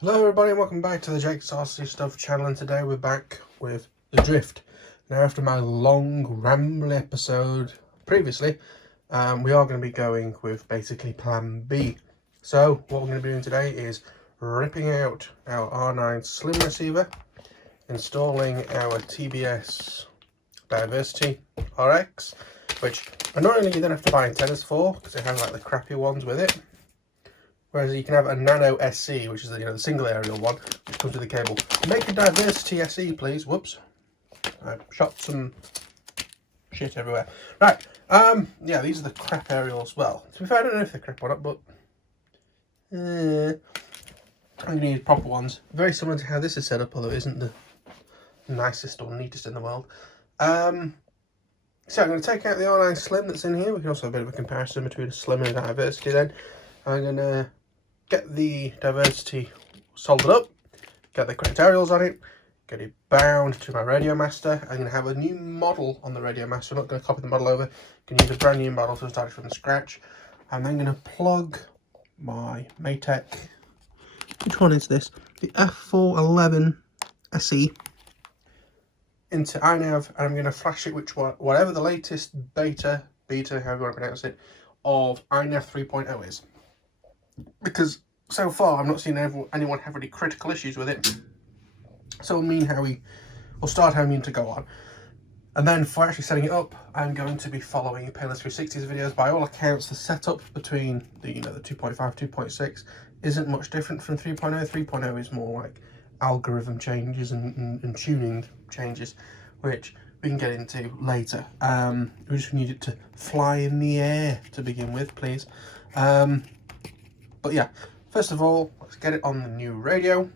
Hello everybody and welcome back to the Jake's Saucy Stuff channel, and today we're back with the drift. Now after my long rambly episode previously, we are going to be going with basically plan B. So what we're going to be doing today is ripping out our R9 Slim receiver, installing our TBS Diversity RX, which annoyingly you don't have to buy antennas for because it has like the crappy ones with it. Whereas you can have a Nano SE, which is the single aerial one, which comes with a cable. Make a Diversity SE, please. Whoops, I shot some shit everywhere. Right, yeah, these are the crap aerials. Well, to be fair, I don't know if they're crap or not, but I'm gonna use proper ones. Very similar to how this is set up, although it isn't the nicest or neatest in the world. So I'm going to take out the R9 Slim that's in here. We can also have a bit of a comparison between a Slim and a Diversity then. I'm going to get the Diversity soldered up, get the correct aerials on it, get it bound to my Radiomaster. I'm going to have a new model on the Radiomaster. I'm not going to copy the model over. I'm going to use a brand new model to start from scratch. I'm then going to plug my Maytech, which one is this? The F411 SE into iNav, and I'm going to flash it with whatever the latest beta, however you want to pronounce it, of iNav 3.0 is. Because so far I've not seen anyone have any critical issues with it. So we'll start how we need to go on. And then for actually setting it up, I'm going to be following Payless 360's videos. By all accounts, the setup between the 2.5, 2.6 isn't much different from 3.0. 3.0 is more like algorithm changes and tuning changes, which we can get into later. We just need it to fly in the air to begin with, please. But yeah, first of all, let's get it on the new radio,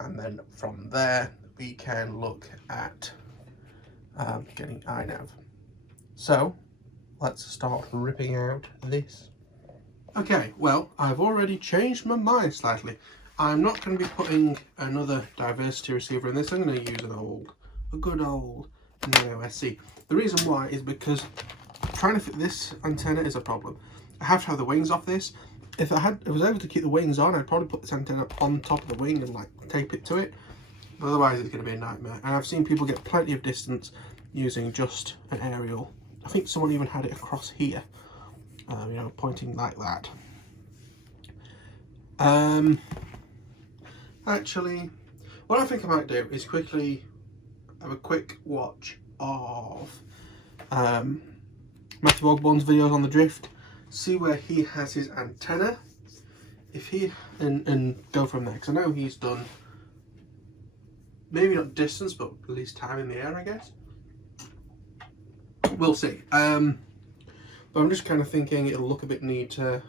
and then from there we can look at getting iNav. So let's start ripping out this. Okay, well, I've already changed my mind slightly. I'm not going to be putting another Diversity receiver in this. I'm going to use a good old Nano SE. The reason why is because trying to fit this antenna is a problem. I have to have the wings off this. If I was able to keep the wings on, I'd probably put this antenna on top of the wing and like tape it to it. But otherwise it's going to be a nightmare. And I've seen people get plenty of distance using just an aerial. I think someone even had it across here, pointing like that. Actually, what I think I might do is quickly have a quick watch of Matthew Ogborn's videos on the drift, see where he has his antenna, and go from there, because I know he's done maybe not distance but at least time in the air, I guess. We'll see. But I'm just kind of thinking it'll look a bit neater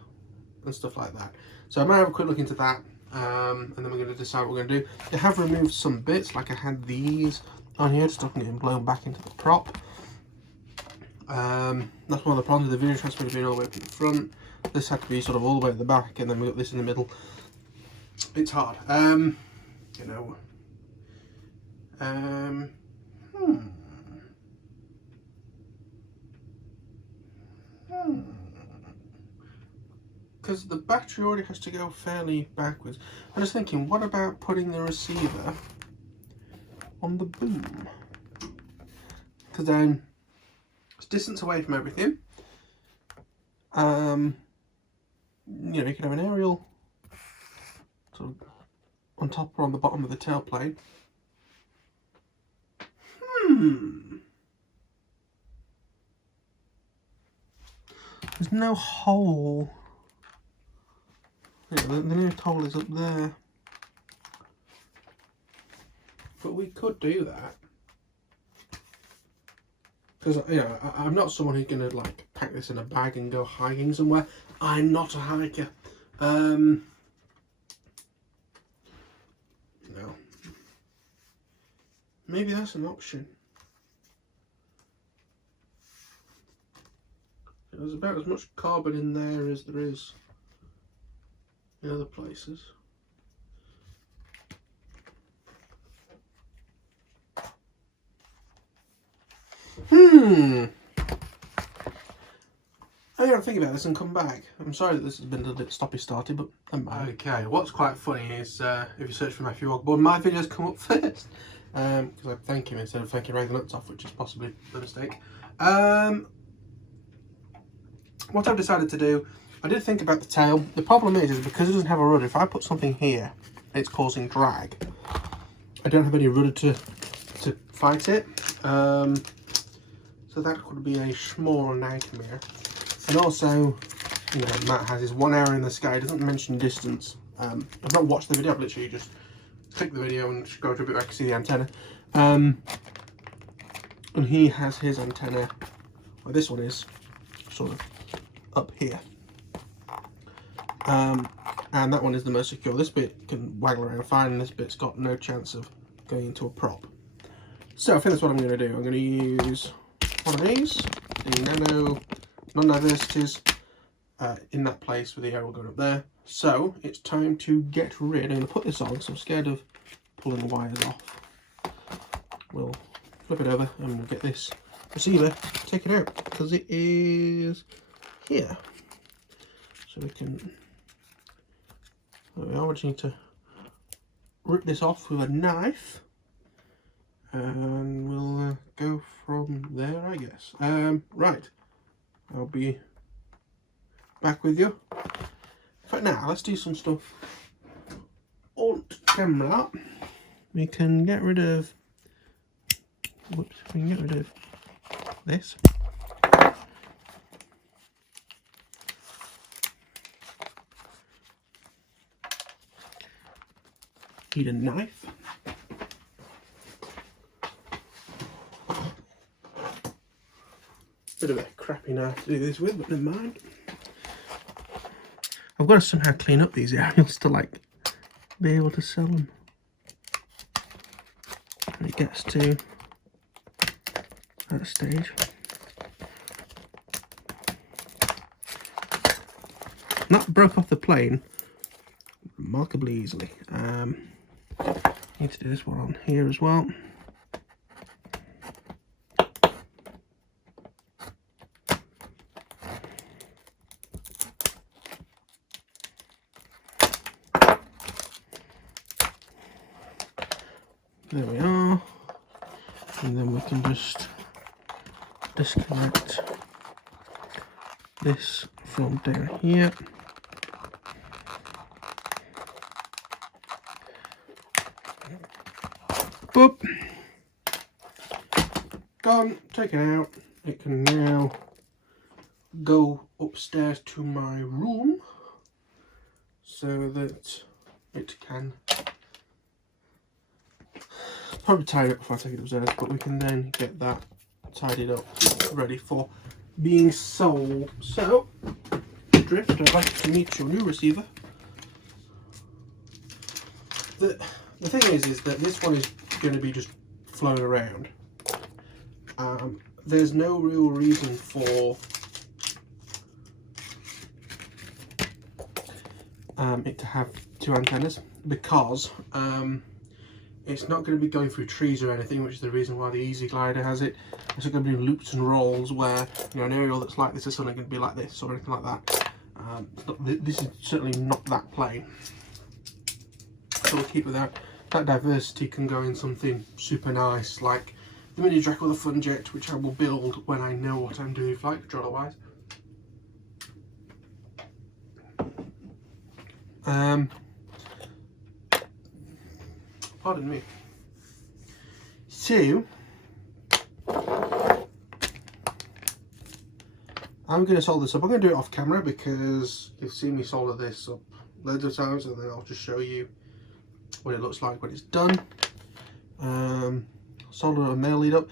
and stuff like that, so I might have a quick look into that, and then we're going to decide what we're going to do. I have removed some bits, like I had these on here to stop them getting blown back into the prop. That's one of the problems with the video transmitter being all the way up in the front. This had to be sort of all the way at the back, and then we got this in the middle. It's hard. Because the battery already has to go fairly backwards. I'm just thinking, what about putting the receiver on the boom? Because then it's distance away from everything. You can have an aerial sort of on top or on the bottom of the tailplane. There's no hole. Yeah, the nearest hole is up there. But we could do that. Because I'm not someone who's going to like pack this in a bag and go hiking somewhere. I'm not a hiker. Maybe that's an option. There's about as much carbon in there as there is in other places. I'm going to think about this and come back. I'm sorry that this has been a little bit stoppy-starty, but never mind. Okay, what's quite funny is if you search for Matthew Ogborn, my videos come up first. Because I thank him instead of thanking Ray the Nuts off, which is possibly a mistake. What I've decided to do, I did think about the tail. The problem is because it doesn't have a rudder, if I put something here, it's causing drag. I don't have any rudder to fight it. So that could be a small nightmare. And also, you know, Matt has his 1 hour in the sky. It doesn't mention distance. I've not watched the video. I've literally just clicked the video and go to a bit back to see the antenna. And he has his antenna, well, this one is sort of up here. And that one is the most secure. This bit can waggle around fine, and this bit's got no chance of going into a prop. So I think that's what I'm going to do. I'm going to use one of these, the nano non-diversities, in that place with the arrow going up there. So it's time to get rid. I'm going to put this on, so I'm scared of pulling the wires off. We'll flip it over and we'll get this receiver, take it out, because it is here. So we can, there we are. We just need to rip this off with a knife, and we'll go from there, I guess. Right, I'll be back with you. But now let's do some stuff on camera. We can get rid of, whoops, we can get rid of this. Need a knife. Bit of a crappy knife to do this with, but never mind. I've got to somehow clean up these areas to like be able to sell them when it gets to that stage. And that broke off the plane remarkably easily. Need to do this one on here as well. There we are, and then we can just disconnect this from down here. Boop. Gone, taken out. It can now go upstairs to my room so that it can probably tidy up before I take it upstairs, but we can then get that tidied up, ready for being sold. So, Drift, I'd like to meet your new receiver. The thing is that this one is going to be just flown around. There's no real reason for it to have two antennas, because it's not going to be going through trees or anything, which is the reason why the Easy Glider has it. It's not going to be loops and rolls where, you know, an aerial that's like this is suddenly going to be like this or anything like that. This is certainly not that plane. So we'll keep with that. That diversity can go in something super nice, like the Mini Draco the Fun Jet, which I will build when I know what I'm doing flight controller wise. Pardon me. So I'm going to solder this up. I'm going to do it off camera because you've seen me solder this up loads of times, and then I'll just show you what it looks like when it's done. Solder a male lead up.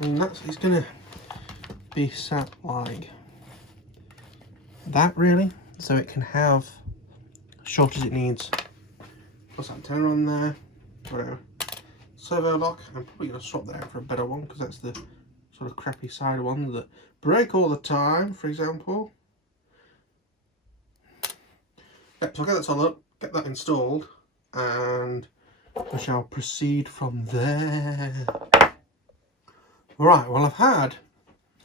I mean, it's going to be sat like that, really, so it can have as short as it needs. Plus antenna on there, whatever. Servo lock. I'm probably going to swap that out for a better one because that's the sort of crappy side ones that break all the time, for example. Yep, so I'll get that soldered up, get that installed, and we shall proceed from there. Right, well, I've had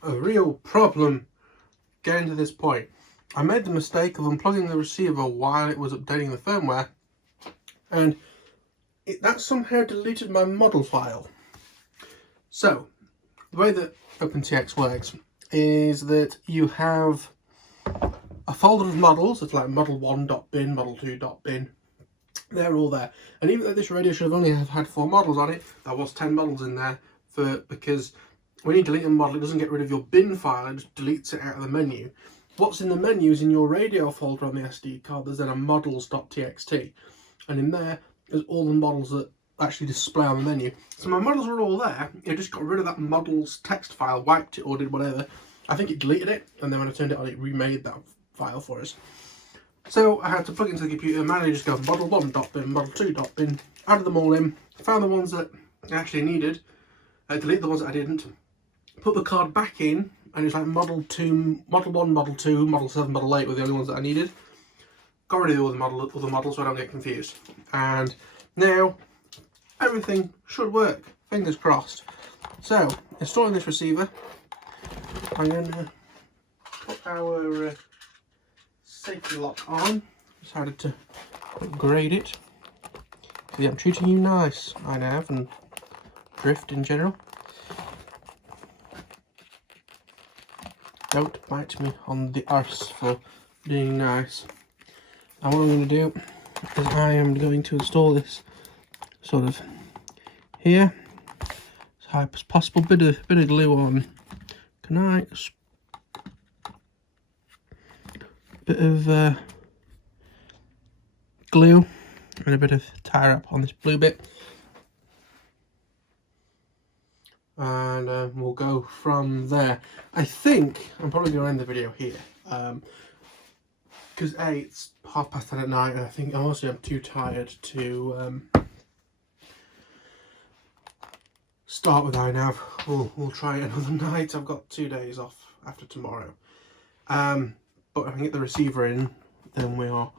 a real problem getting to this point, I made the mistake of unplugging the receiver while it was updating the firmware, and that somehow deleted my model file. So, the way that OpenTX works is that you have a folder of models. It's like model1.bin, model2.bin. They're all there. And even though this radio should have only have had 4 models on it, there was 10 models in there because when you delete a model, it doesn't get rid of your bin file, it just deletes it out of the menu. What's in the menu is in your radio folder on the SD card. There's then a models.txt, and in there is all the models that actually display on the menu. So my models were all there. It just got rid of that models text file, wiped it or did whatever. I think it deleted it, and then when I turned it on, it remade that file for us. So I had to plug it into the computer, manually just go model1.bin, model2.bin, added them all in, found the ones that I actually needed, delete the ones that I didn't, put the card back in, and it's like model 2, model 1, model 2, model 7, model 8 were the only ones that I needed. Got rid of the other models so I don't get confused. And now everything should work, fingers crossed. So, installing this receiver, I'm going to put our safety lock on. Decided to upgrade it. Yeah, I'm treating you nice, iNav and Drift in general. Don't bite me on the arse for being nice. And what I'm going to do is I am going to install this sort of here, as high as possible. Bit of glue on. Can I? Bit of glue and a bit of tie wrap on this blue bit, and we'll go from there. I think I'm probably going to end the video here because it's 10:30 at night, and I think honestly I'm too tired to start with iNav. We'll try it another night. I've got 2 days off after tomorrow, but if I can get the receiver in, then we are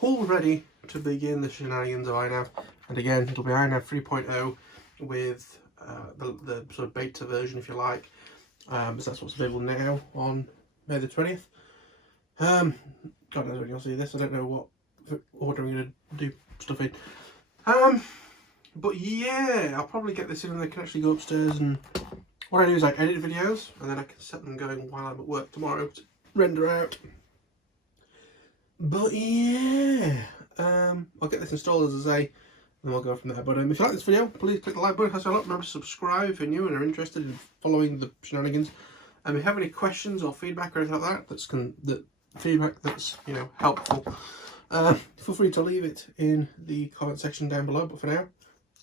all ready to begin the shenanigans of iNav. And again, it'll be iNav 3.0 with the sort of beta version, if you like, because that's what's available now on May the 20th. God knows when you'll see this. I don't know what order I'm going to do stuff in. But yeah, I'll probably get this in and I can actually go upstairs, and what I do is I edit videos and then I can set them going while I'm at work tomorrow to render out. But yeah, I'll get this installed, as I say, and we'll go from there. But if you like this video, please click the like button, helps a lot. Remember to subscribe if you're new and are interested in following the shenanigans. And if you have any questions or feedback or anything like that, feedback that's, you know, helpful, feel free to leave it in the comment section down below. But for now,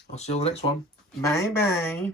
I'll see you on the next one. Bye bye.